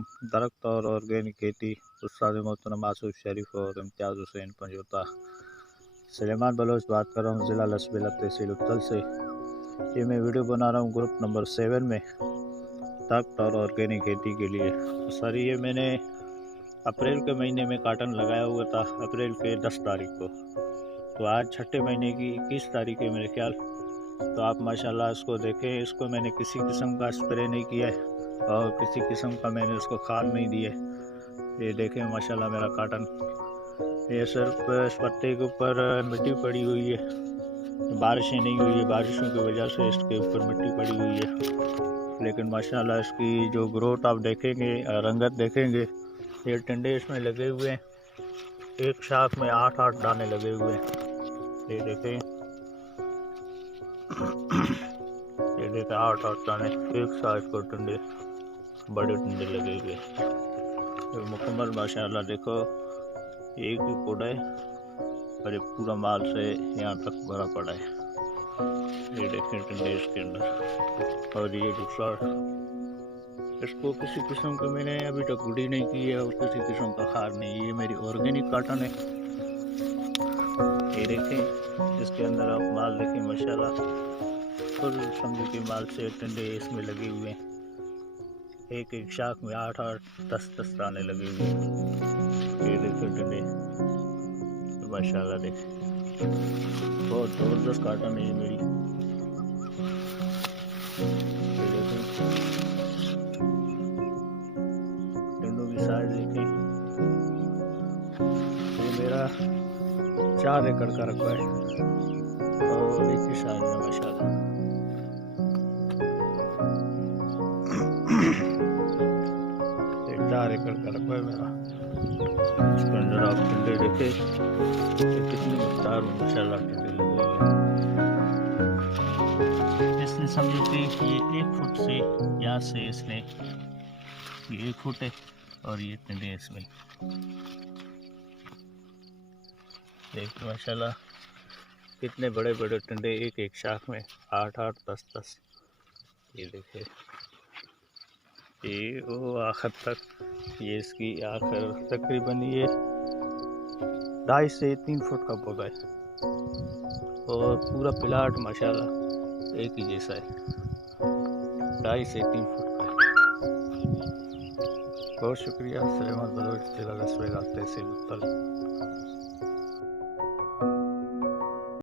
वालेकुम। दरख्त और ऑर्गेनिक खेती उस्ताद मोहतरम आसूफ शरीफ और इम्तियाज़ हुसैन पंजोता। सलेमान बलोच बात कर रहा हूँ, ज़िला लसबेला तहसील उत्तल से। ये मैं वीडियो बना रहा हूँ ग्रुप नंबर 7 में दरख्त और ऑर्गेनिक खेती के लिए। तो सर ये मैंने अप्रैल के महीने में काटन लगाया हुआ था, अप्रैल के 10 तारीख को। तो आज छठे महीने की 21 तारीख है मेरे ख्याल। तो आप माशाल्लाह इसको देखें, इसको मैंने किसी किस्म का स्प्रे नहीं किया है और किसी किस्म का मैंने उसको खाद नहीं दी है। ये देखें माशाल्लाह मेरा काटन, ये सिर्फ इस पत्ते के ऊपर मिट्टी पड़ी हुई है, बारिशें नहीं हुई है, बारिशों की वजह से इसके ऊपर मिट्टी पड़ी हुई है। लेकिन माशाल्लाह इसकी जो ग्रोथ आप देखेंगे, रंगत देखेंगे, ये टिंडे इसमें लगे हुए हैं, एक शाख में 8-8 दाने लगे हुए हैं। ये देखें, ये देखें 8-8 दाने एक साइज को टिंडे, बड़े टिंडे लगे हुए। तो मुकम्मल माशाल्लाह देखो, एक ही कोड़ा है और ये पूरा माल से यहाँ तक भरा पड़ा है। ये देखें टिंडे इसके अंदर। और ये दूसरा, इसको किसी किस्म की मैंने अभी तक गुड़ी नहीं की है और किसी किस्म का खाद नहीं। ये मेरी ऑर्गेनिक काटन है। ये देखें, इसके अंदर आप माल देखें माशाल्लाह, फुल समझो कि माल से टिंडे इसमें लगे हुए हैं। एक एक शाख में 8-8 10-10 दाने लगे हुए हैं। ये देखो टिंडे माशाल्लाह, देखें बहुत ज़बरदस्त काटन है ये मेरी। ये देखें टिंडों की साइज देखें। ये मेरा 4 एकड़ का रकबा है और एक ही साइज है माशाल्लाह। 4 एकड़ का रकबा है मेरा। इसके अंदर आप टिंडे देखें कितनी मकदार में माशाल्लाह टिंडे लगे हुए हैं। इसने समझो कि ये 1 फुट से, यहाँ से इसने ये 1 फुट है और ये टिंडे इसमें देखिए माशाल्लाह कितने बड़े बड़े टिंडे, एक एक शाख में 8-8 10-10। ये देखे, ये वो आखिर तक, ये इसकी आखिर तकरीबन ये 2.5 से 3 फुट का पौधा है और पूरा प्लाट माशाल्लाह एक ही जैसा है, 2.5 से 3 फुट का है। बहुत शुक्रिया। सलेमान बलोच, जिला लसबेला तहसील उत्तल।